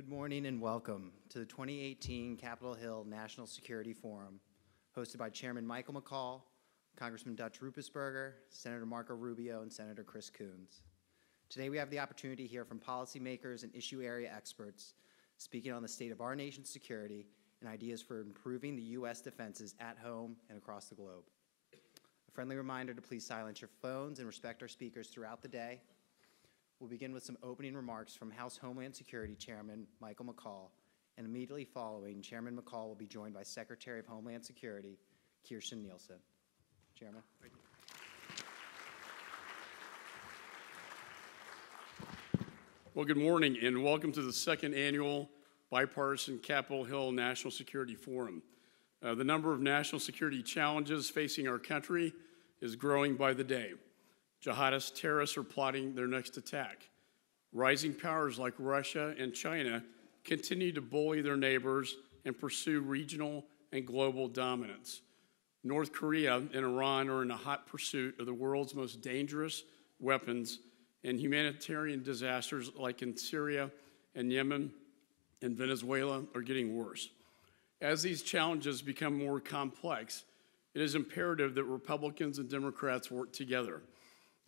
Good morning and welcome to the 2018 Capitol Hill National Security Forum, hosted by Chairman Michael McCaul, Congressman Dutch Ruppersberger, Senator Marco Rubio, and Senator Chris Coons. Today we have the opportunity to hear from policymakers and issue area experts speaking on the state of our nation's security and ideas for improving the U.S. defenses at home and across the globe. A friendly reminder to please silence your phones and respect our speakers throughout the day. We'll begin with some opening remarks from House Homeland Security Chairman Michael McCaul, and immediately following, Chairman McCaul will be joined by Secretary of Homeland Security Kirstjen Nielsen. Chairman. Thank you. Well, good morning and welcome to the second annual bipartisan Capitol Hill National Security Forum. The number of national security challenges facing our country is growing by the day. Jihadist terrorists are plotting their next attack. Rising powers like Russia and China continue to bully their neighbors and pursue regional and global dominance. North Korea and Iran are in a hot pursuit of the world's most dangerous weapons, and humanitarian disasters like in Syria and Yemen and Venezuela are getting worse. As these challenges become more complex, it is imperative that Republicans and Democrats work together.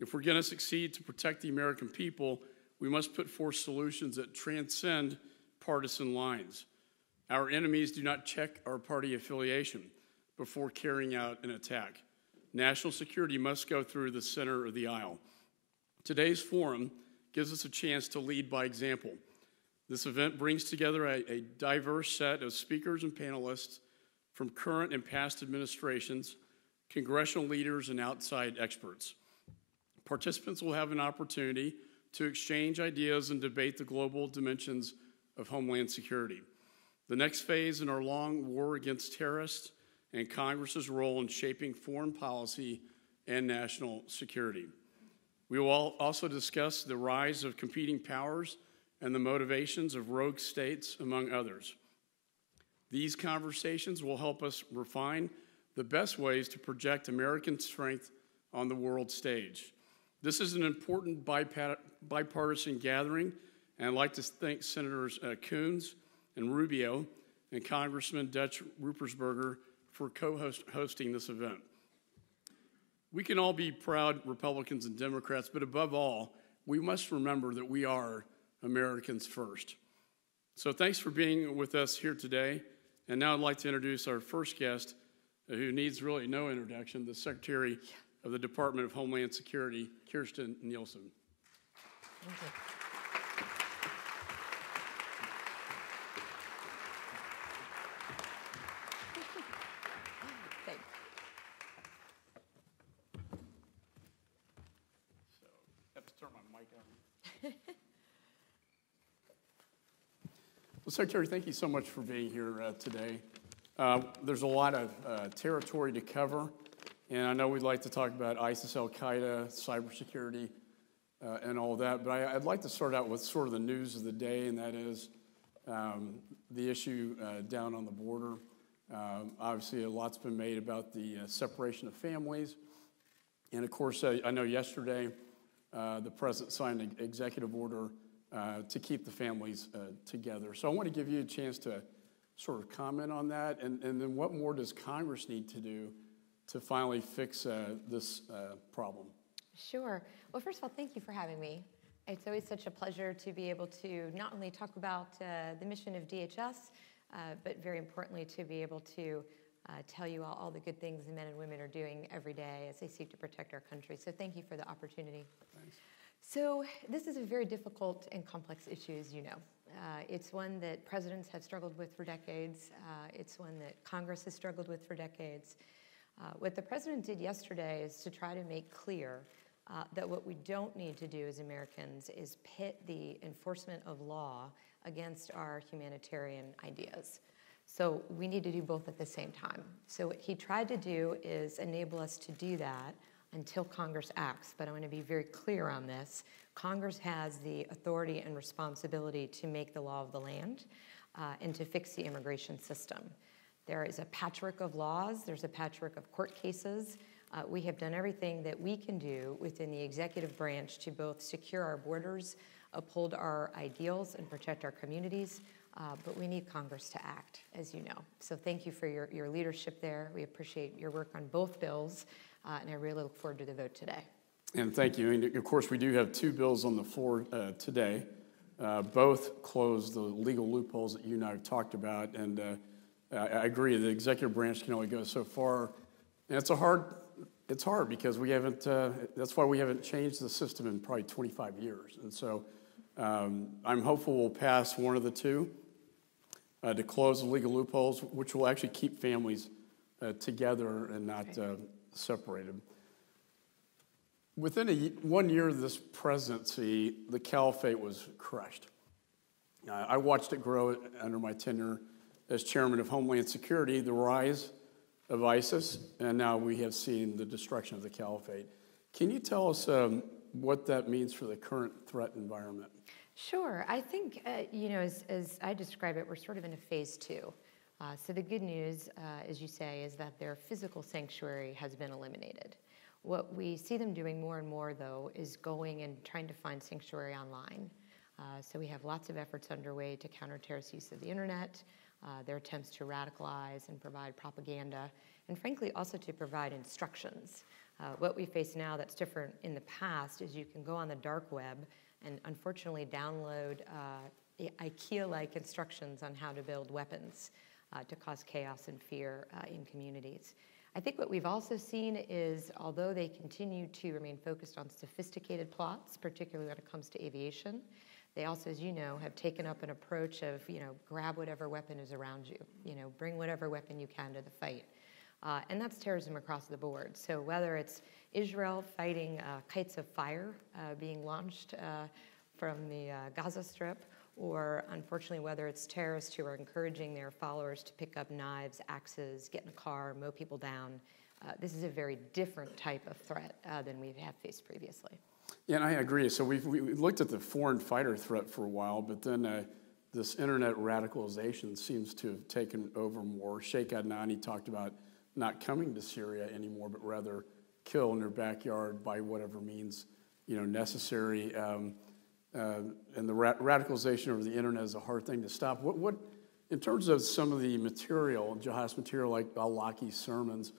If we're going to succeed to protect the American people, we must put forth solutions that transcend partisan lines. Our enemies do not check our party affiliation before carrying out an attack. National security must go through the center of the aisle. Today's forum gives us a chance to lead by example. This event brings together a diverse set of speakers and panelists from current and past administrations, congressional leaders, and outside experts. Participants will have an opportunity to exchange ideas and debate the global dimensions of Homeland Security, the next phase in our long war against terrorists, and Congress's role in shaping foreign policy and national security. We will also discuss the rise of competing powers and the motivations of rogue states, among others. These conversations will help us refine the best ways to project American strength on the world stage. This is an important bipartisan gathering, and I'd like to thank Senators Coons and Rubio and Congressman Dutch Ruppersberger for co-hosting this event. We can all be proud Republicans and Democrats, but above all, we must remember that we are Americans first. So thanks for being with us here today. And now I'd like to introduce our first guest, who needs really no introduction, the Secretary of the Department of Homeland Security, Kirstjen Nielsen. Thank you. Thanks. So, I have to turn my mic on. Well, Secretary, thank you so much for being here today. There's a lot of territory to cover. And I know we'd like to talk about ISIS, Al-Qaeda, cybersecurity, and all that. But I'd like to start out with sort of the news of the day, and that is the issue down on the border. Obviously, a lot's been made about the separation of families. And, of course, I know yesterday the President signed an executive order to keep the families together. So I want to give you a chance to sort of comment on that. And then what more does Congress need to do to finally fix this problem? Sure. Well, first of all, thank you for having me. It's always such a pleasure to be able to not only talk about the mission of DHS, but very importantly to be able to tell you all the good things the men and women are doing every day as they seek to protect our country. So thank you for the opportunity. Thanks. So this is a very difficult and complex issue, as you know. It's one that presidents have struggled with for decades. It's one that Congress has struggled with for decades. What the president did yesterday is to try to make clear that what we don't need to do as Americans is pit the enforcement of law against our humanitarian ideas. So we need to do both at the same time. So what he tried to do is enable us to do that until Congress acts. But I want to be very clear on this. Congress has the authority and responsibility to make the law of the land and to fix the immigration system. There is a patchwork of laws. There's a patchwork of court cases. We have done everything that we can do within the executive branch to both secure our borders uphold our ideals and protect our communities, but we need Congress to act, as you know. So thank you for your leadership there. We appreciate your work on both bills, and I really look forward to the vote today. And thank you. And of course, we do have two bills on the floor today. Both close the legal loopholes that you and I have talked about. And I agree, the executive branch can only go so far. And it's hard because we haven't, that's why we haven't changed the system in probably 25 years. And so I'm hopeful we'll pass one of the two to close the legal loopholes, which will actually keep families together and not separated. Within 1 year of this presidency, the caliphate was crushed. I watched it grow under my tenure as chairman of Homeland Security, the rise of ISIS, and now we have seen the destruction of the caliphate. Can you tell us what that means for the current threat environment? Sure. I think, as I describe it, we're sort of in a phase two. So the good news, as you say, is that their physical sanctuary has been eliminated. What we see them doing more and more, though, is going and trying to find sanctuary online. So we have lots of efforts underway to counter terrorist use of the internet, their attempts to radicalize and provide propaganda, and frankly, also to provide instructions. What we face now that's different in the past is you can go on the dark web and unfortunately download IKEA-like instructions on how to build weapons to cause chaos and fear in communities. I think what we've also seen is, although they continue to remain focused on sophisticated plots, particularly when it comes to aviation, they also, as you know, have taken up an approach of, grab whatever weapon is around you, bring whatever weapon you can to the fight. And that's terrorism across the board. So whether it's Israel fighting kites of fire being launched from the Gaza Strip, or unfortunately whether it's terrorists who are encouraging their followers to pick up knives, axes, get in a car, mow people down, this is a very different type of threat than we have faced previously. Yeah, and I agree. So we looked at the foreign fighter threat for a while, but then this internet radicalization seems to have taken over more. Sheikh Adnani talked about not coming to Syria anymore, but rather kill in their backyard by whatever means necessary. And the radicalization over the internet is a hard thing to stop. What in terms of some of the material, jihadist material like al-Awlaki's sermons,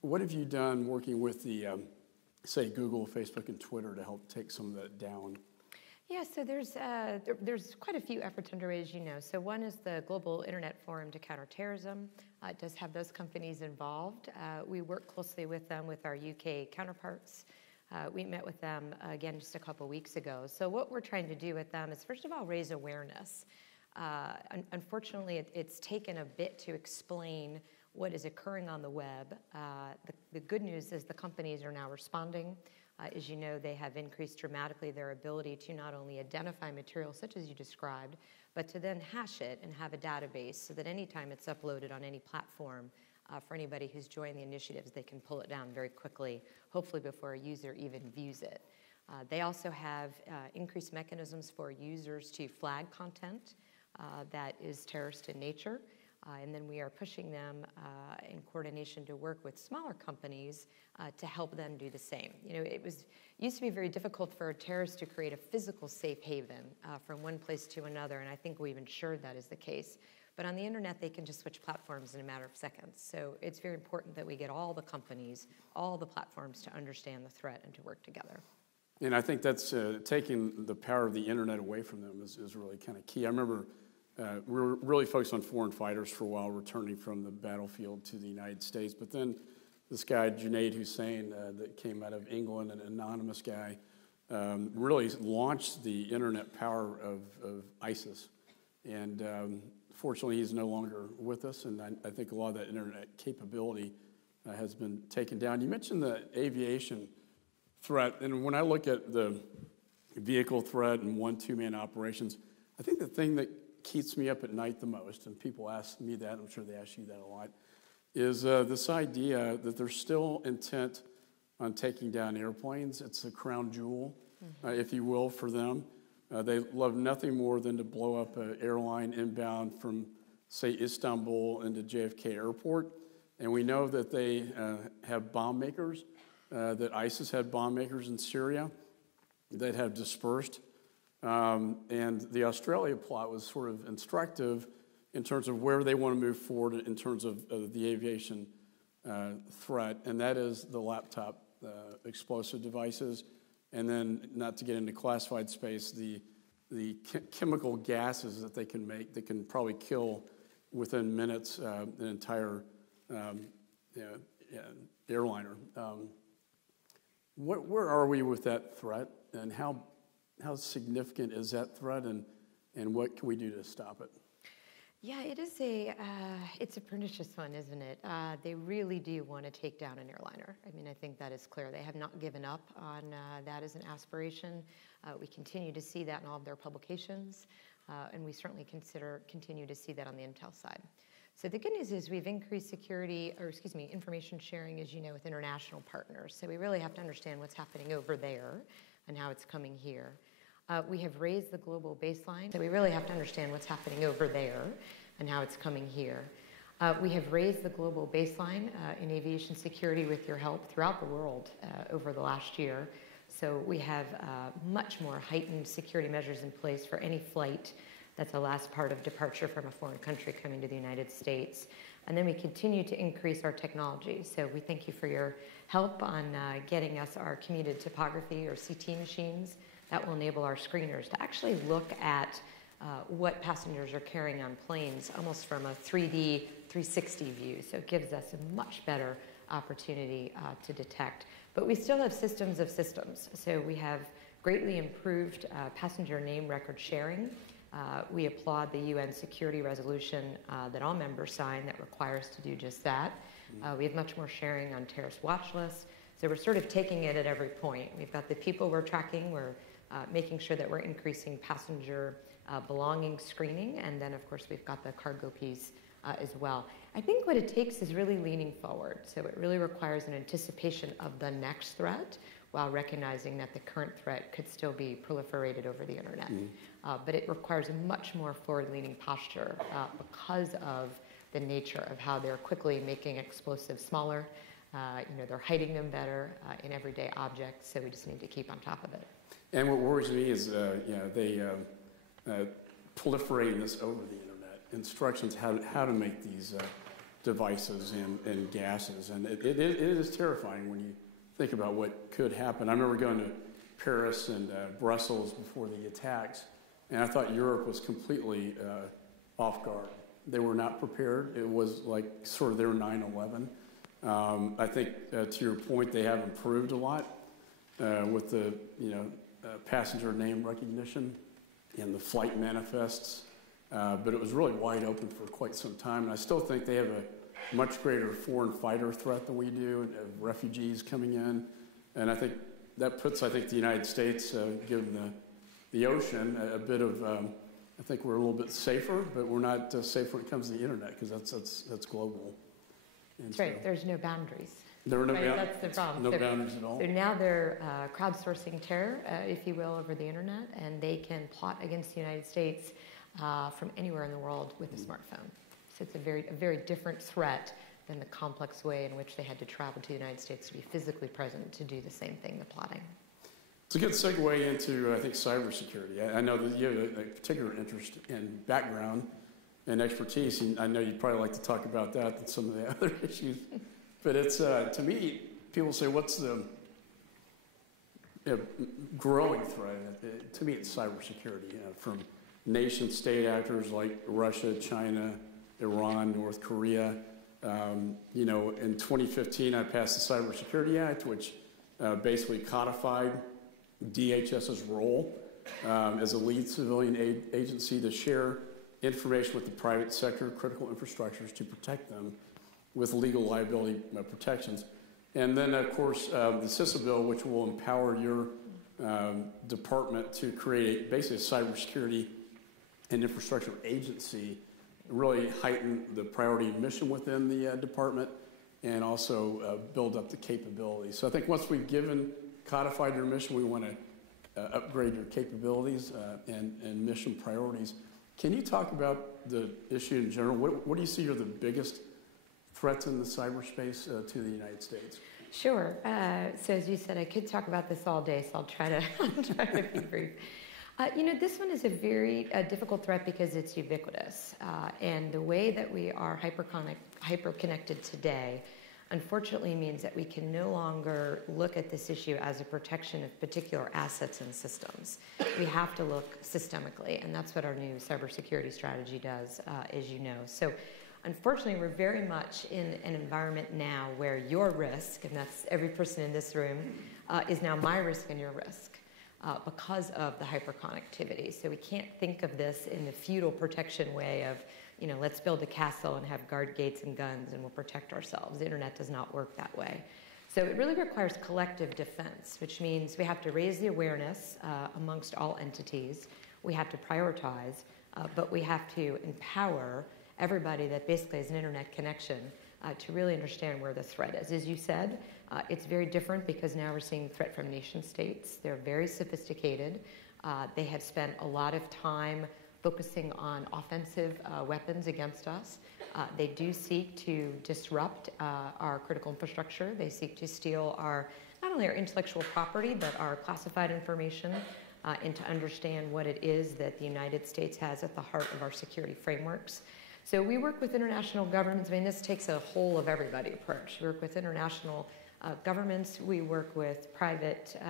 what have you done working with the, say, Google, Facebook, and Twitter to help take some of that down? Yeah, so there's quite a few efforts underway, as you know. So one is the Global Internet Forum to Counter Terrorism. It does have those companies involved. We work closely with them, with our UK counterparts. We met with them, again, just a couple weeks ago. So what we're trying to do with them is, first of all, raise awareness. Unfortunately, it's taken a bit to explain what is occurring on the web. The good news is the companies are now responding. As you know, they have increased dramatically their ability to not only identify material such as you described, but to then hash it and have a database so that anytime it's uploaded on any platform, for anybody who's joined the initiatives, they can pull it down very quickly, hopefully before a user even views it. They also have increased mechanisms for users to flag content that is terrorist in nature. And then we are pushing them in coordination to work with smaller companies to help them do the same. It used to be very difficult for a terrorist to create a physical safe haven from one place to another, and I think we've ensured that is the case. But on the internet, they can just switch platforms in a matter of seconds. So it's very important that we get all the companies, all the platforms to understand the threat and to work together. And I think that's taking the power of the internet away from them is really kind of key. I remember we were really focused on foreign fighters for a while, returning from the battlefield to the United States. But then this guy, Junaid Hussain, that came out of England, an anonymous guy, really launched the internet power of ISIS. And fortunately, he's no longer with us, and I think a lot of that internet capability has been taken down. You mentioned the aviation threat, and when I look at the vehicle threat and 1-2-man operations, I think the thing that keeps me up at night the most, and people ask me that, I'm sure they ask you that a lot, is this idea that there's still intent on taking down airplanes. It's a crown jewel, if you will, for them. They love nothing more than to blow up an airline inbound from, say, Istanbul into JFK Airport. And we know that they have bomb makers, that ISIS had bomb makers in Syria that have dispersed And the Australia plot was sort of instructive in terms of where they want to move forward in terms of the aviation threat, and that is the laptop explosive devices. And then, not to get into classified space, the chemical gases that they can make that can probably kill within minutes an entire airliner. Where are we with that threat, and how significant is that threat, and what can we do to stop it? Yeah, it's a pernicious one, isn't it? They really do want to take down an airliner. I mean, I think that is clear. They have not given up on that as an aspiration. We continue to see that in all of their publications, and we certainly continue to see that on the intel side. So the good news is we've increased information sharing, as you know, with international partners. So we really have to understand what's happening over there and how it's coming here. We have raised the global baseline. So we really have to understand what's happening over there and how it's coming here. We have raised the global baseline in aviation security with your help throughout the world over the last year. So we have much more heightened security measures in place for any flight that's the last part of departure from a foreign country coming to the United States. And then we continue to increase our technology. So we thank you for your help on getting us our commuted topography or CT machines. That will enable our screeners to actually look at what passengers are carrying on planes almost from a 3D 360 view. So it gives us a much better opportunity to detect. But we still have systems of systems. So we have greatly improved passenger name record sharing. We applaud the UN security resolution that all members sign that requires to do just that. We have much more sharing on terrorist watch lists. So we're sort of taking it at every point. We've got the people we're tracking. We're making sure that we're increasing passenger belonging screening. And then, of course, we've got the cargo piece as well. I think what it takes is really leaning forward. So it really requires an anticipation of the next threat while recognizing that the current threat could still be proliferated over the internet. But it requires a much more forward-leaning posture because of the nature of how they're quickly making explosives smaller. They're hiding them better in everyday objects, so we just need to keep on top of it. And what worries me is, they proliferating this over the internet, instructions how to make these devices and gases, and it is terrifying when you think about what could happen. I remember going to Paris and Brussels before the attacks, and I thought Europe was completely off guard. They were not prepared. It was like sort of their 9/11. I think, to your point, they have improved a lot with the passenger name recognition and the flight manifests, but it was really wide open for quite some time. And I still think they have a much greater foreign fighter threat than we do, and refugees coming in. And I think that puts, the United States, given the ocean, a bit of, I think we're a little bit safer, but we're not safe when it comes to the internet, because that's global. And that's right. There's no boundaries. There are no boundaries. That's the problem. No boundaries at all. So now they're crowdsourcing terror, if you will, over the internet, and they can plot against the United States from anywhere in the world with a smartphone. So it's a very different threat than the complex way in which they had to travel to the United States to be physically present to do the same thing, the plotting. It's a good segue into, I think, cybersecurity. I know that you have a particular interest and background and expertise, and I know you'd probably like to talk about that than some of the other issues. But it's, to me, people say, what's the growing threat? To me, it's cybersecurity, from nation-state actors like Russia, China, Iran, North Korea. In 2015, I passed the Cybersecurity Act, which basically codified DHS's role as a lead civilian agency to share information with the private sector, critical infrastructures, to protect them with legal liability protections. And then, of course, the CISA bill, which will empower your department to create basically a cybersecurity and infrastructure agency, really heighten the priority mission within the department, and also build up the capabilities. So I think once we've codified your mission, we want to upgrade your capabilities and mission priorities. Can you talk about the issue in general? What do you see are the biggest threats in the cyberspace to the United States? Sure. So as you said, I could talk about this all day, so I'll try to be brief. This one is a very difficult threat because it's ubiquitous. And the way that we are hyper-connected today, unfortunately, means that we can no longer look at this issue as a protection of particular assets and systems. We have to look systemically, and that's what our new cybersecurity strategy does, as you know. So unfortunately, we're very much in an environment now where your risk, and that's every person in this room, is now my risk and your risk. Because of the hyperconnectivity. So we can't think of this in the feudal protection way of, let's build a castle and have guard gates and guns and we'll protect ourselves. The internet does not work that way. So it really requires collective defense, which means we have to raise the awareness amongst all entities. We have to prioritize, but we have to empower everybody that basically has an internet connection to really understand where the threat is. As you said, it's very different because now we're seeing threat from nation states. They're very sophisticated. They have spent a lot of time focusing on offensive weapons against us. They do seek to disrupt our critical infrastructure. They seek to steal not only our intellectual property, but our classified information, and to understand what it is that the United States has at the heart of our security frameworks. So we work with international governments. I mean, this takes a whole of everybody approach. We work with international governments. We work with private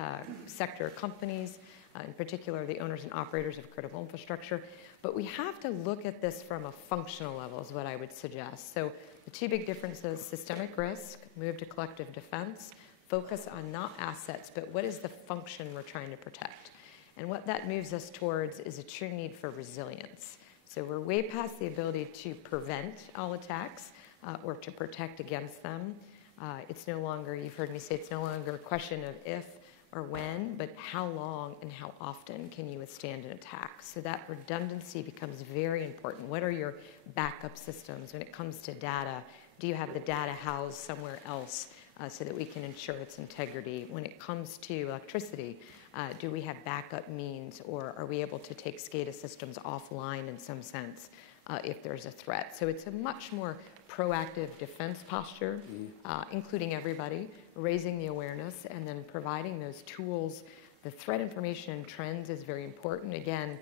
sector companies, in particular the owners and operators of critical infrastructure. But we have to look at this from a functional level is what I would suggest. So the two big differences, systemic risk, move to collective defense, focus on not assets, but what is the function we're trying to protect. And what that moves us towards is a true need for resilience. So we're way past the ability to prevent all attacks or to protect against them. It's no longer, you've heard me say, it's no longer a question of if or when, but how long and how often can you withstand an attack? So that redundancy becomes very important. What are your backup systems when it comes to data? Do you have the data housed somewhere else so that we can ensure its integrity? When it comes to electricity, do we have backup means, or are we able to take SCADA systems offline in some sense if there's a threat? So it's a much more proactive defense posture, including everybody, raising the awareness, and then providing those tools. The threat information and trends is very important. Again,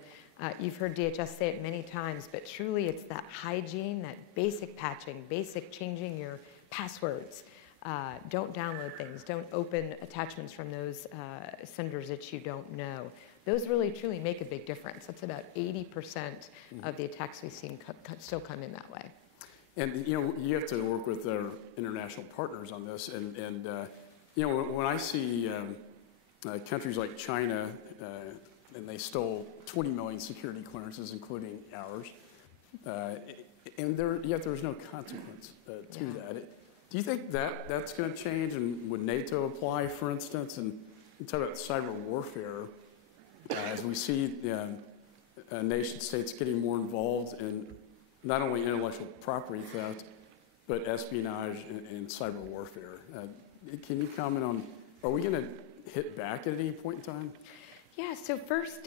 you've heard DHS say it many times, but truly it's that hygiene, that basic patching, basic changing your passwords. Don't download things. Don't open attachments from those senders that you don't know. Those really, truly make a big difference. That's about 80% of the attacks we've seen still come in that way. And, you have to work with our international partners on this. And when I see countries like China, and they stole 20 million security clearances, including ours, and yet there was no consequence to that. Do you think that's going to change, and would NATO apply, for instance? And you talk about cyber warfare, as we see nation states getting more involved in not only intellectual property theft, but espionage and cyber warfare. Can you comment on, are we going to hit back at any point in time? Yeah, so first,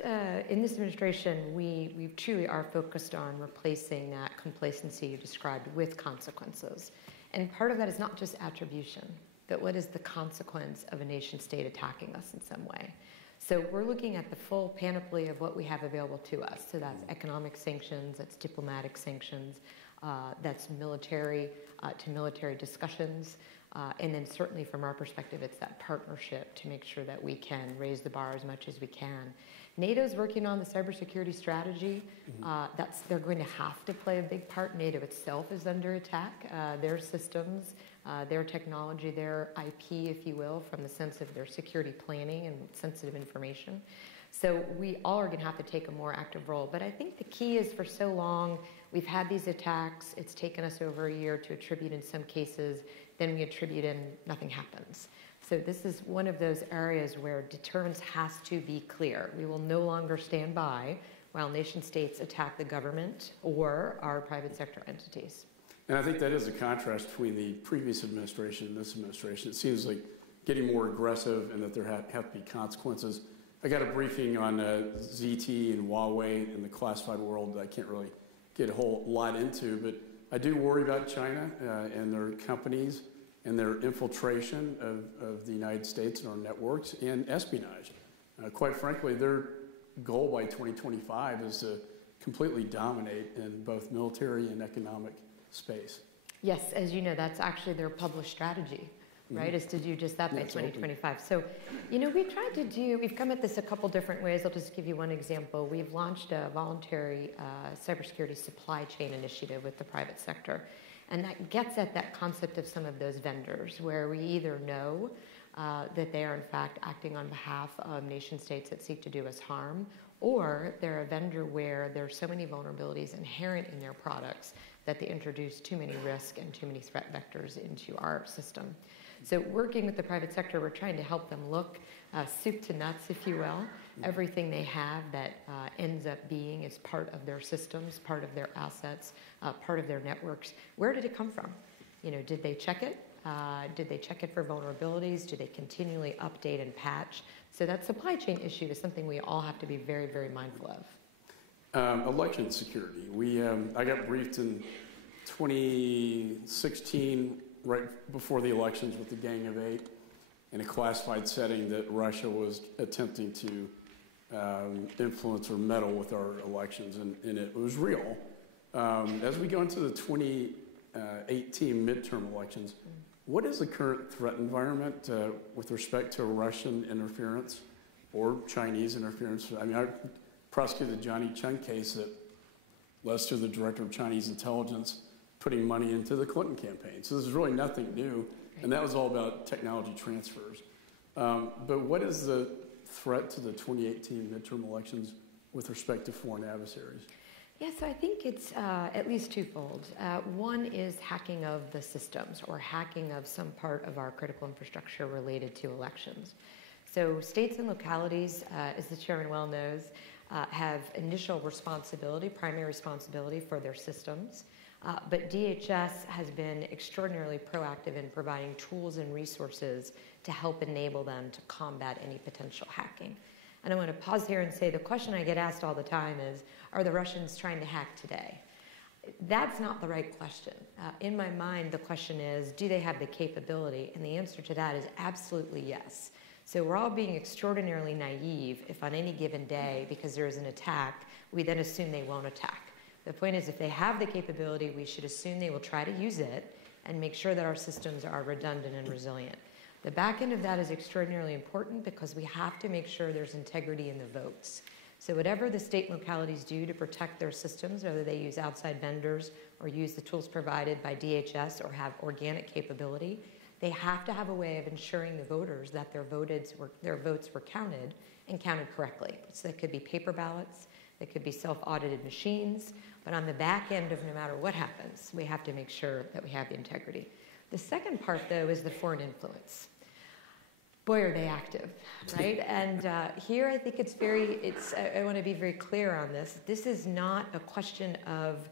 in this administration, we truly are focused on replacing that complacency you described with consequences. And part of that is not just attribution, but what is the consequence of a nation state attacking us in some way? So we're looking at the full panoply of what we have available to us. So that's economic sanctions, that's diplomatic sanctions, that's military to military discussions. And then certainly from our perspective, it's that partnership to make sure that we can raise the bar as much as we can. NATO's working on the cybersecurity strategy. They're going to have to play a big part. NATO itself is under attack. Their systems, their technology, their IP, if you will, from the sense of their security planning and sensitive information. So we all are going to have to take a more active role. But I think the key is, for so long, we've had these attacks. It's taken us over a year to attribute in some cases. Then we attribute and nothing happens. So this is one of those areas where deterrence has to be clear. We will no longer stand by while nation states attack the government or our private sector entities. And I think that is a contrast between the previous administration and this administration. It seems like getting more aggressive and that there have to be consequences. I got a briefing on ZT and Huawei in the classified world that I can't really get a whole lot into, but I do worry about China and their companies and their infiltration of the United States and our networks and espionage. Quite frankly, they're goal by 2025 is to completely dominate in both military and economic space. Yes, as you know, that's actually their published strategy, right, is to do just that by 2025. So, we've come at this a couple different ways. I'll just give you one example. We've launched a voluntary cybersecurity supply chain initiative with the private sector. And that gets at that concept of some of those vendors where we either know that they are in fact acting on behalf of nation states that seek to do us harm, or they're a vendor where there are so many vulnerabilities inherent in their products that they introduce too many risks and too many threat vectors into our system. So working with the private sector, we're trying to help them look soup to nuts, if you will, everything they have that ends up being as part of their systems, part of their assets, part of their networks. Where did it come from? Did they check it? Did they check it for vulnerabilities? Do they continually update and patch? So that supply chain issue is something we all have to be very, very mindful of. Election security. I got briefed in 2016, right before the elections, with the Gang of Eight, in a classified setting, that Russia was attempting to influence or meddle with our elections, and it was real. As we go into the 2018 midterm elections, what is the current threat environment with respect to Russian interference or Chinese interference? I mean, I prosecuted the Johnny Chung case that led to the director of Chinese intelligence putting money into the Clinton campaign. So this is really nothing new, and that was all about technology transfers. But what is the threat to the 2018 midterm elections with respect to foreign adversaries? Yes, I think it's at least twofold. One is hacking of the systems or hacking of some part of our critical infrastructure related to elections. So states and localities, as the chairman well knows, have initial responsibility, primary responsibility for their systems. But DHS has been extraordinarily proactive in providing tools and resources to help enable them to combat any potential hacking. And I want to pause here and say the question I get asked all the time is, are the Russians trying to hack today? That's not the right question. In my mind, the question is, do they have the capability? And the answer to that is absolutely yes. So we're all being extraordinarily naive if on any given day, because there is an attack, we then assume they won't attack. The point is, if they have the capability, we should assume they will try to use it and make sure that our systems are redundant and resilient. The back end of that is extraordinarily important because we have to make sure there's integrity in the votes. So whatever the state and localities do to protect their systems, whether they use outside vendors or use the tools provided by DHS or have organic capability, they have to have a way of ensuring the voters that their votes were counted and counted correctly. So that could be paper ballots, that could be self-audited machines, but on the back end of no matter what happens, we have to make sure that we have the integrity. The second part, though, is the foreign influence. Boy, are they active, right? And here I think I want to be very clear on this. This is not a question of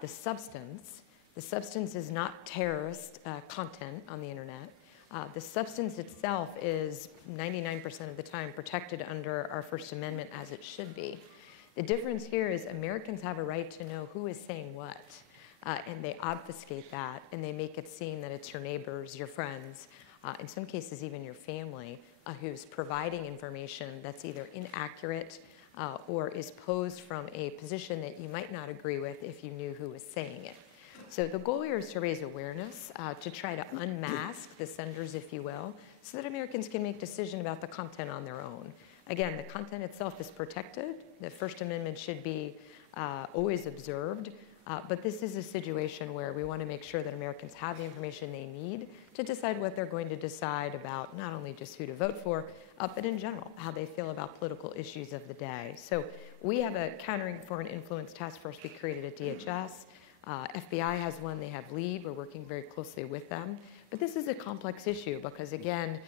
the substance. The substance is not terrorist content on the internet. The substance itself is 99% of the time protected under our First Amendment, as it should be. The difference here is Americans have a right to know who is saying what, and they obfuscate that, and they make it seem that it's your neighbors, your friends, in some cases even your family, who's providing information that's either inaccurate or is posed from a position that you might not agree with if you knew who was saying it. So the goal here is to raise awareness, to try to unmask the senders, if you will, so that Americans can make decisions about the content on their own. Again, the content itself is protected. The First Amendment should be always observed. But this is a situation where we want to make sure that Americans have the information they need to decide what they're going to decide about not only just who to vote for, but in general, how they feel about political issues of the day. So we have a Countering Foreign Influence Task Force we created at DHS. FBI has one. They have LEAD. We're working very closely with them. But this is a complex issue because, again,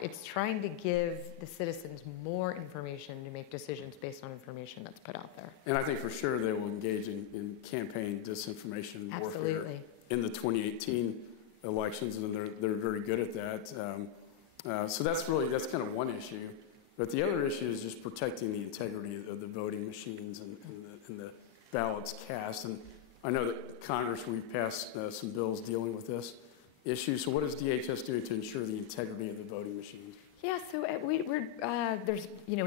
it's trying to give the citizens more information to make decisions based on information that's put out there. And I think for sure they will engage in campaign disinformation warfare in the 2018 elections, and they're very good at that. So that's kind of one issue. But the other issue is just protecting the integrity of the voting machines and the ballots cast. And I know that Congress, we've passed some bills dealing with this issue. So what is DHS doing to ensure the integrity of the voting machines? Yeah, so we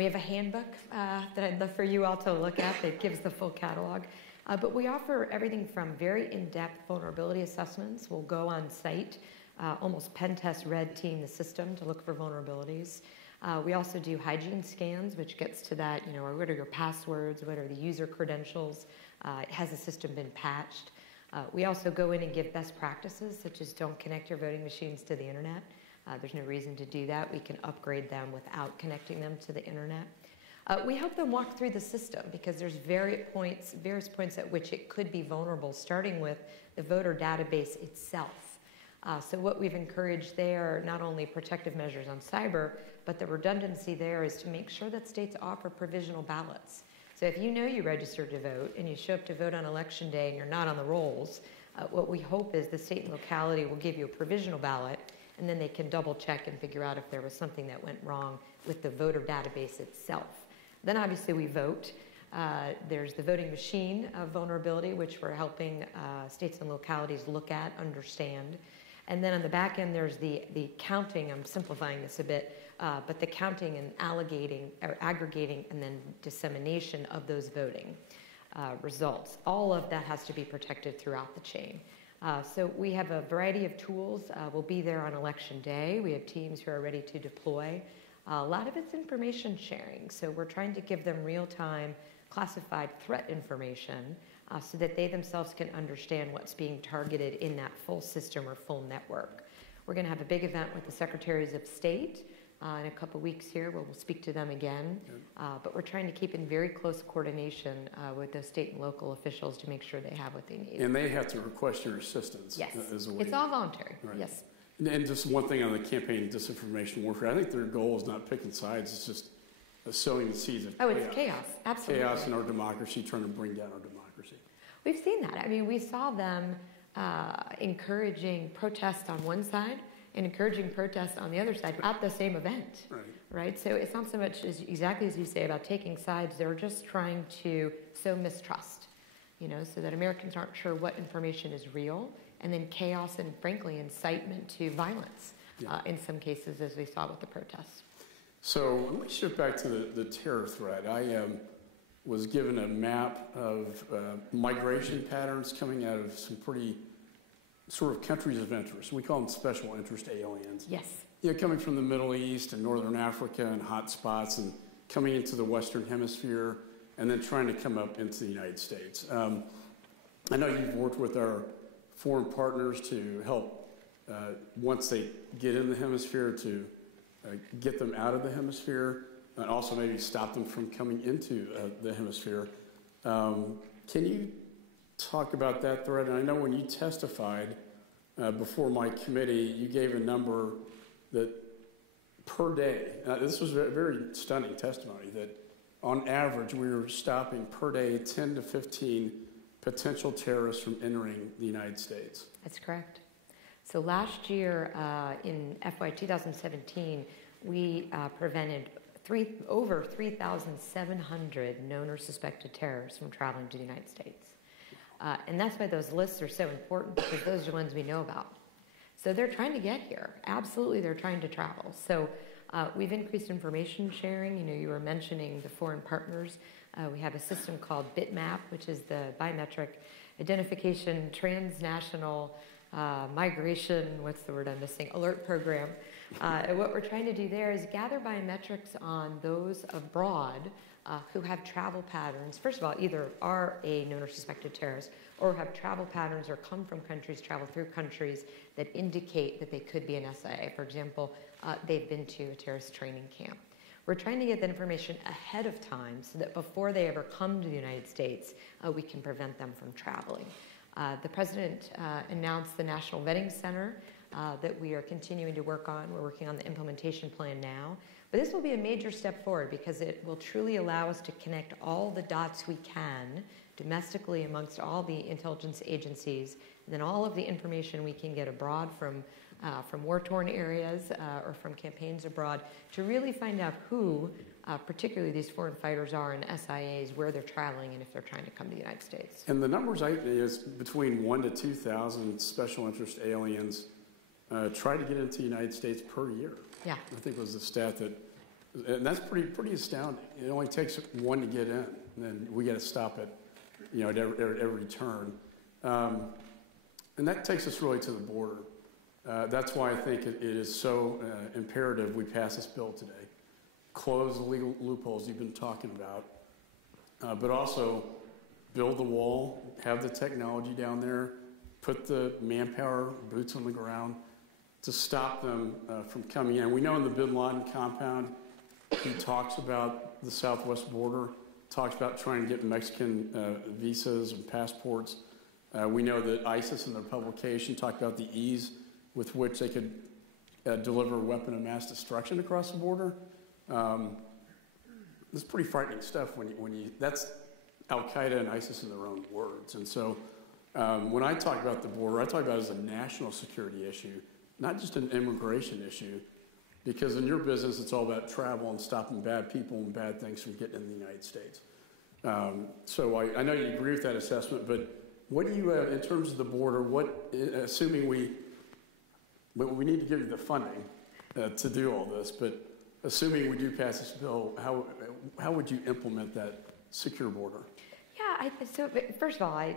have a handbook that I'd love for you all to look at that gives the full catalog. But we offer everything from very in-depth vulnerability assessments. We'll go on site, almost pen test red team the system to look for vulnerabilities. We also do hygiene scans, which gets to that, what are your passwords, what are the user credentials, has the system been patched? We also go in and give best practices, such as don't connect your voting machines to the internet. There's no reason to do that. We can upgrade them without connecting them to the internet. We help them walk through the system because there's various points at which it could be vulnerable, starting with the voter database itself. So what we've encouraged there, not only protective measures on cyber, but the redundancy there is to make sure that states offer provisional ballots. So if you know you registered to vote and you show up to vote on election day and you're not on the rolls, what we hope is the state and locality will give you a provisional ballot, and then they can double check and figure out if there was something that went wrong with the voter database itself. Then obviously we vote. There's the voting machine vulnerability, which we're helping states and localities look at, understand. And then on the back end, there's the counting. I'm simplifying this a bit, but the counting and aggregating and then dissemination of those voting results. All of that has to be protected throughout the chain. So we have a variety of tools. We'll be there on election day. We have teams who are ready to deploy. A lot of it's information sharing. So we're trying to give them real-time classified threat information so that they themselves can understand what's being targeted in that full system or full network. We're going to have a big event with the Secretaries of State in a couple weeks here where we'll speak to them again. But we're trying to keep in very close coordination with those state and local officials to make sure they have what they need. And they have to request your assistance. Yes, as a way. it's all voluntary, Right. yes. And just one thing on the campaign disinformation warfare, I think their goal is not picking sides, it's just sowing the seeds of chaos. It's chaos, absolutely. Chaos in our democracy, trying to bring down our democracy. We've seen that. I mean, we saw them encouraging protest on one side and encouraging protest on the other side at the same event. Right? So it's not so much exactly as you say about taking sides. They're just trying to sow mistrust, so that Americans aren't sure what information is real, and then chaos and, frankly, incitement to violence in some cases, as we saw with the protests. So let me shift back to the terror threat. I was given a map of migration patterns coming out of some pretty sort of countries of interest. We call them special interest aliens. Yes. Coming from the Middle East and Northern Africa and hot spots and coming into the Western Hemisphere and then trying to come up into the United States. I know you've worked with our foreign partners to help, once they get in the hemisphere, to get them out of the hemisphere and also maybe stop them from coming into the hemisphere. Can you talk about that threat? And I know when you testified before my committee, you gave a number that per day, this was very stunning testimony, that on average we were stopping per day 10 to 15 potential terrorists from entering the United States. That's correct. So last year in FY 2017, we prevented over 3,700 known or suspected terrorists from traveling to the United States. And that's why those lists are so important, because those are the ones we know about. So they're trying to get here. Absolutely, they're trying to travel. So we've increased information sharing. You were mentioning the foreign partners. We have a system called BitMap, which is the Biometric Identification Transnational Migration, what's the word I'm missing, alert program. And what we're trying to do there is gather biometrics on those abroad who have travel patterns. First of all, either are a known or suspected terrorist or have travel patterns or come from countries, travel through countries that indicate that they could be an SIA. For example, they've been to a terrorist training camp. We're trying to get that information ahead of time so that before they ever come to the United States, we can prevent them from traveling. The President announced the National Vetting Center that we are continuing to work on. We're working on the implementation plan now. But this will be a major step forward because it will truly allow us to connect all the dots we can domestically amongst all the intelligence agencies, and then all of the information we can get abroad from war-torn areas or from campaigns abroad to really find out who, particularly these foreign fighters are and SIAs, where they're traveling and if they're trying to come to the United States. And the numbers is between 1,000 to 2,000 special interest aliens try to get into the United States per year. Yeah. I think was the stat that, and that's pretty astounding. It only takes one to get in, and then we got to stop it, at every turn. And that takes us really to the border. That's why I think it is so imperative we pass this bill today. Close the legal loopholes you've been talking about, but also build the wall, have the technology down there, put the manpower, boots on the ground to stop them from coming in. We know in the Bin Laden compound, he talks about the southwest border, talks about trying to get Mexican visas and passports. We know that ISIS in their publication talked about the ease with which they could deliver a weapon of mass destruction across the border. It's pretty frightening stuff when you that's Al-Qaeda and ISIS in their own words. And so when I talk about the border, I talk about it as a national security issue, not just an immigration issue, because in your business, it's all about travel and stopping bad people and bad things from getting in the United States. So I know you agree with that assessment, but what do you, in terms of the border, assuming we need to give you the funding to do all this, but assuming we do pass this bill, how would you implement that secure border? Yeah, so first of all, I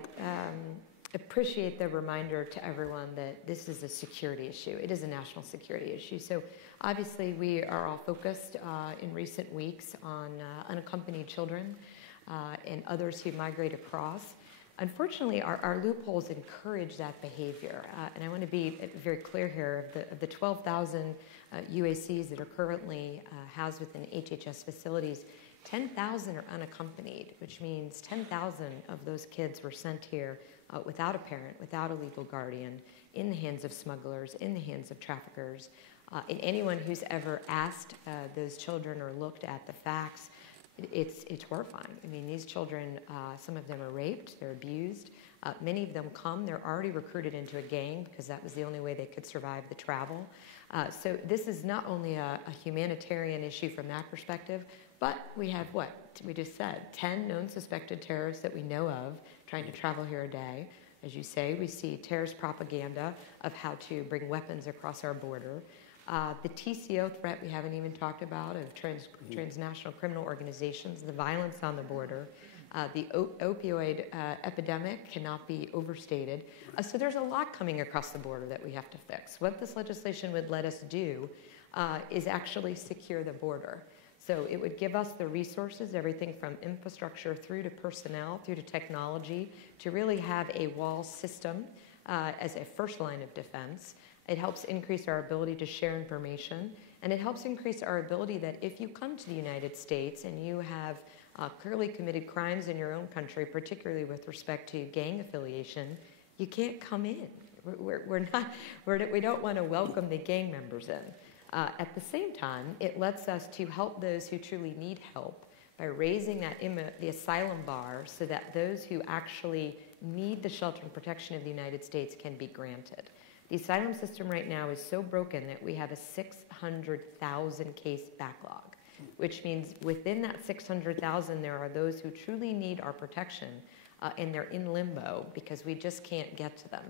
appreciate the reminder to everyone that this is a security issue. It is a national security issue. So obviously we are all focused in recent weeks on unaccompanied children and others who migrate across. Unfortunately, our loopholes encourage that behavior. And I want to be very clear here, of the 12,000 UACs that are currently housed within HHS facilities, 10,000 are unaccompanied, which means 10,000 of those kids were sent here without a parent, without a legal guardian, in the hands of smugglers, in the hands of traffickers. And anyone who's ever asked those children or looked at the facts, it's horrifying. I mean, these children, some of them are raped, they're abused. Many of them they're already recruited into a gang because that was the only way they could survive the travel. So this is not only a humanitarian issue from that perspective, but we have what we just said, 10 known suspected terrorists that we know of trying to travel here a day. As you say, we see terrorist propaganda of how to bring weapons across our border. The TCO threat we haven't even talked about of transnational criminal organizations, the violence on the border, the opioid epidemic cannot be overstated. So there's a lot coming across the border that we have to fix. What this legislation would let us do is actually secure the border. So it would give us the resources, everything from infrastructure through to personnel, through to technology, to really have a wall system as a first line of defense. It helps increase our ability to share information, and it helps increase our ability that if you come to the United States and you have clearly committed crimes in your own country, particularly with respect to gang affiliation, you can't come in. We don't want to welcome the gang members in. At the same time, it lets us to help those who truly need help by raising the asylum bar so that those who actually need the shelter and protection of the United States can be granted. The asylum system right now is so broken that we have a 600,000 case backlog, which means within that 600,000 there are those who truly need our protection and they're in limbo because we just can't get to them.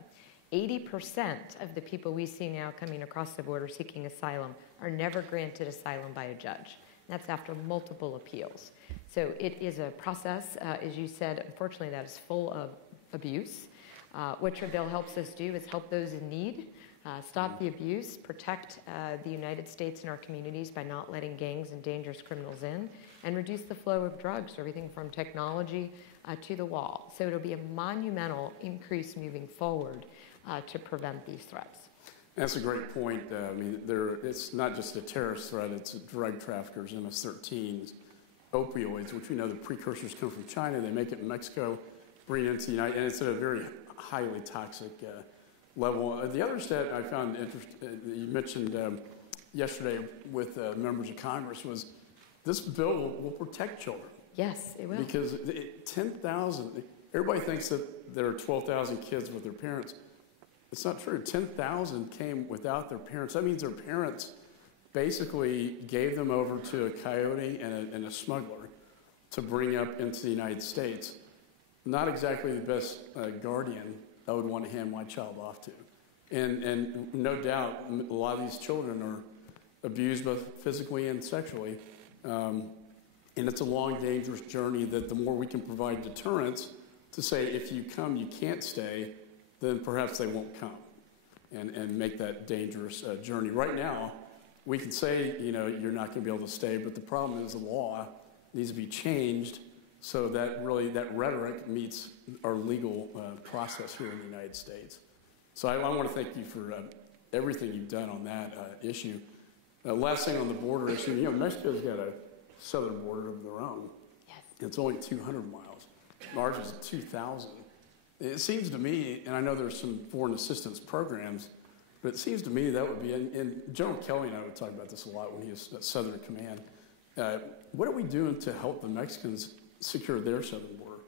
80% of the people we see now coming across the border seeking asylum are never granted asylum by a judge. That's after multiple appeals. So it is a process, as you said, unfortunately, that is full of abuse. What your bill helps us do is help those in need, stop the abuse, protect the United States and our communities by not letting gangs and dangerous criminals in, and reduce the flow of drugs, everything from technology to the wall. So it'll be a monumental increase moving forward to prevent these threats. That's a great point. I mean, it's not just a terrorist threat, it's drug traffickers, MS-13s, opioids, which we know the precursors come from China. They make it in Mexico, bring it into the United States, and it's at a very highly toxic level. The other stat I found interesting, you mentioned yesterday with members of Congress, was this bill will protect children. Yes, it will. Because 10,000, everybody thinks that there are 12,000 kids with their parents. It's not true. 10,000 came without their parents. That means their parents basically gave them over to a coyote and a smuggler to bring up into the United States. Not exactly the best guardian I would want to hand my child off to. And no doubt, a lot of these children are abused both physically and sexually. And it's a long, dangerous journey that the more we can provide deterrence to say, if you come, you can't stay, then perhaps they won't come and make that dangerous journey. Right now, we can say, you're not going to be able to stay, but the problem is the law needs to be changed so that really that rhetoric meets our legal process here in the United States. So I want to thank you for everything you've done on that issue. Last thing on the border issue, Mexico's got a southern border of their own. Yes. It's only 200 miles. Ours is 2,000. It seems to me, and I know there's some foreign assistance programs, but it seems to me that would be, and General Kelly and I would talk about this a lot when he was at Southern Command. What are we doing to help the Mexicans secure their southern border?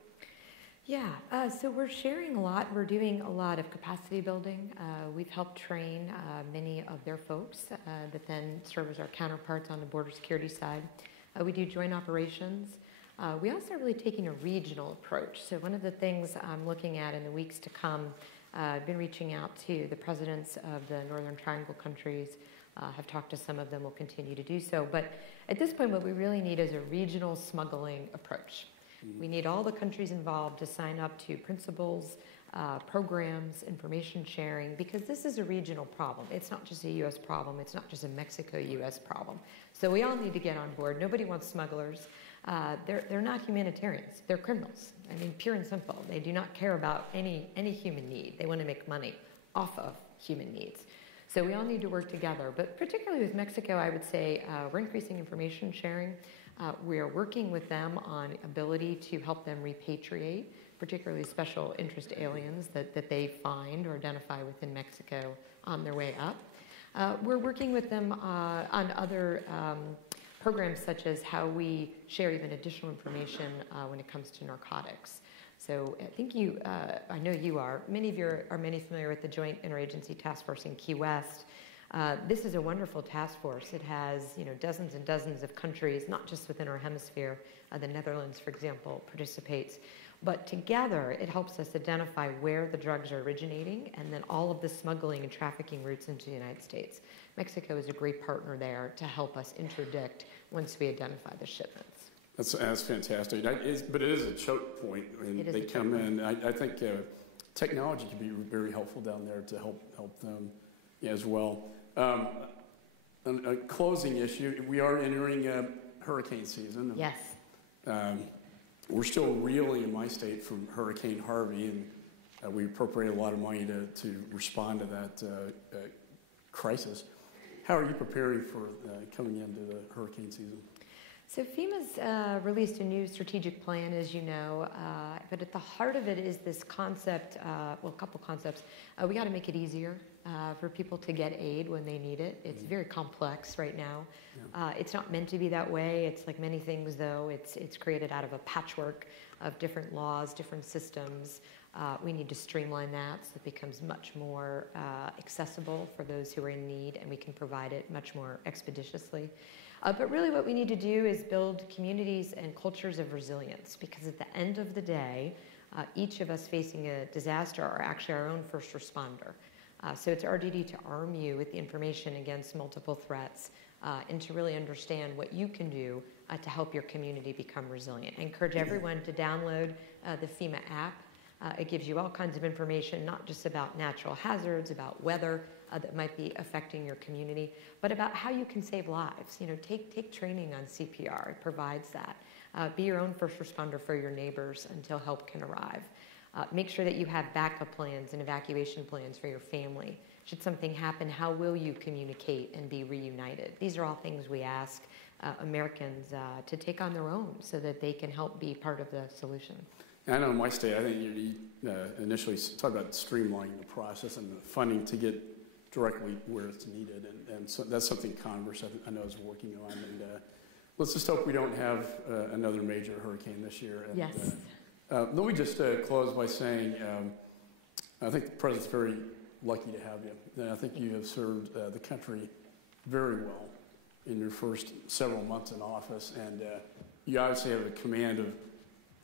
Yeah, so we're sharing a lot. We're doing a lot of capacity building. We've helped train many of their folks that then serve as our counterparts on the border security side. We do joint operations. We also are really taking a regional approach. So one of the things I'm looking at in the weeks to come, I've been reaching out to the presidents of the Northern Triangle countries, have talked to some of them, will continue to do so. But at this point, what we really need is a regional smuggling approach. We need all the countries involved to sign up to principles, programs, information sharing, because this is a regional problem. It's not just a U.S. problem. It's not just a Mexico-U.S. problem. So we all need to get on board. Nobody wants smugglers. They're not humanitarians. They're criminals. I mean, pure and simple. They do not care about any human need. They want to make money off of human needs. So we all need to work together. But particularly with Mexico, I would say we're increasing information sharing. We are working with them on ability to help them repatriate, particularly special interest aliens that they find or identify within Mexico on their way up. We're working with them on other programs such as how we share even additional information when it comes to narcotics. So I think I know you are. Many of you are familiar with the Joint Interagency Task Force in Key West. This is a wonderful task force. It has dozens and dozens of countries, not just within our hemisphere. The Netherlands, for example, participates. But together, it helps us identify where the drugs are originating and then all of the smuggling and trafficking routes into the United States. Mexico is a great partner there to help us interdict once we identify the shipments. That's fantastic. But it is a choke point when they come in. I think technology can be very helpful down there to help them as well. A closing issue, we are entering hurricane season. Yes. We're still reeling in my state from Hurricane Harvey, and we appropriated a lot of money to respond to that crisis. How are you preparing for coming into the hurricane season? So FEMA's released a new strategic plan, as you know, but at the heart of it is this concept, a couple concepts. We got to make it easier for people to get aid when they need it. It's very complex right now. Yeah. It's not meant to be that way. It's like many things, though. It's created out of a patchwork of different laws, different systems. We need to streamline that so it becomes much more accessible for those who are in need, and we can provide it much more expeditiously. But really what we need to do is build communities and cultures of resilience, because at the end of the day, each of us facing a disaster are actually our own first responder. So it's our duty to arm you with the information against multiple threats and to really understand what you can do to help your community become resilient. I encourage everyone to download the FEMA app. It gives you all kinds of information, not just about natural hazards, about weather that might be affecting your community, but about how you can save lives. Take training on CPR. It provides that. Be your own first responder for your neighbors until help can arrive. Make sure that you have backup plans and evacuation plans for your family. Should something happen, how will you communicate and be reunited? These are all things we ask Americans to take on their own so that they can help be part of the solution. I know in my state, I think you initially talked about streamlining the process and the funding to get directly where it's needed. And so that's something Congress, I know, is working on. And let's just hope we don't have another major hurricane this year. And, yes. Let me just close by saying I think the President's very lucky to have you. And I think you have served the country very well in your first several months in office. And you obviously have a command of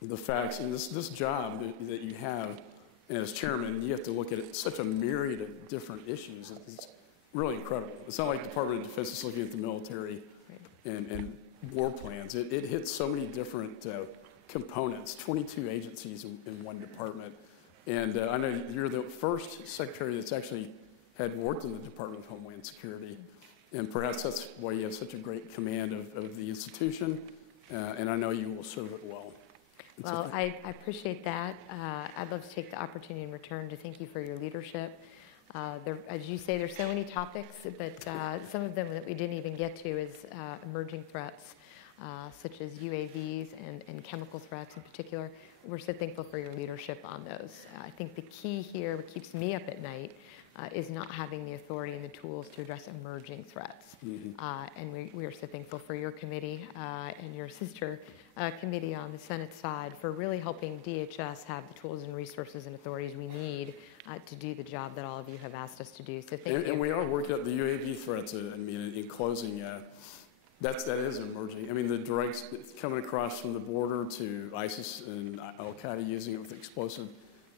the facts. And this job that you have And as chairman, you have to look at it, such a myriad of different issues. It's really incredible. It's not like the Department of Defense is looking at the military and war plans. It hits so many different components, 22 agencies in one department. And I know you're the first secretary that's actually had worked in the Department of Homeland Security. And perhaps that's why you have such a great command of the institution. And I know you will serve it well. Well, I appreciate that. I'd love to take the opportunity in return to thank you for your leadership. As you say, there's so many topics, but some of them that we didn't even get to is emerging threats, such as UAVs and chemical threats in particular. We're so thankful for your leadership on those. I think the key here, what keeps me up at night, is not having the authority and the tools to address emerging threats. And we are so thankful for your committee and your sister committee on the Senate side for really helping DHS have the tools and resources and authorities we need to do the job that all of you have asked us to do. So thank you. And we are working up the UAV threats. I mean, in closing, that is emerging. I mean, the drugs coming across from the border to ISIS and Al-Qaeda using it with explosive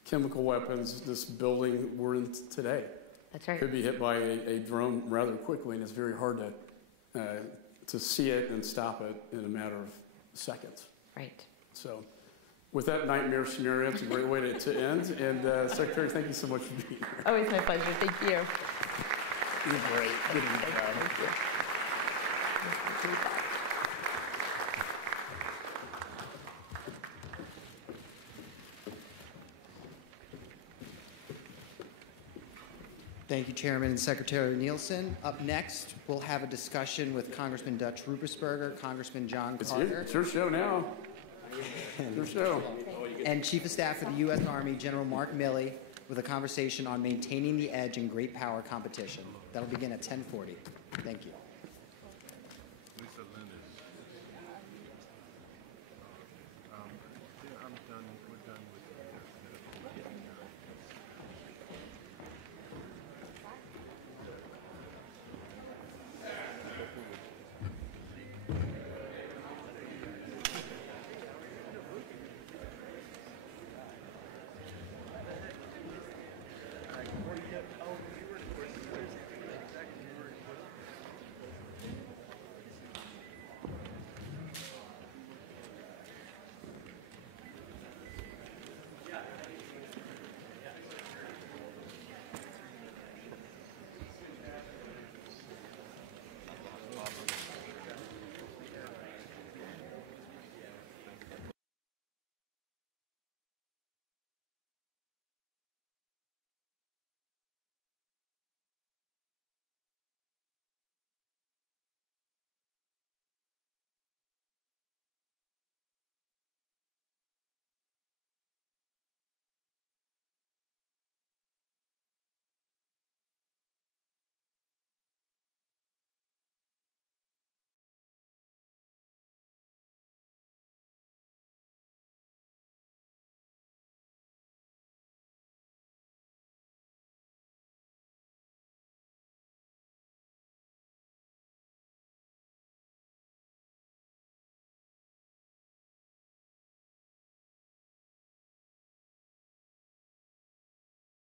chemical weapons. This building we're in today. That's right. Could be hit by a drone rather quickly, and it's very hard to see it and stop it in a matter of seconds. Right. So with that nightmare scenario, it's a great way to end. And Secretary, thank you so much for being here. Always my pleasure. Thank you. You're great. Good job. Thank you. Thank you, Chairman and Secretary Nielsen. Up next, we'll have a discussion with Congressman Dutch Ruppersberger, Congressman John Carter. It's your show now. Your show. And Chief of Staff for the U.S. Army, General Mark Milley, with a conversation on maintaining the edge in great power competition. That'll begin at 10:40. Thank you.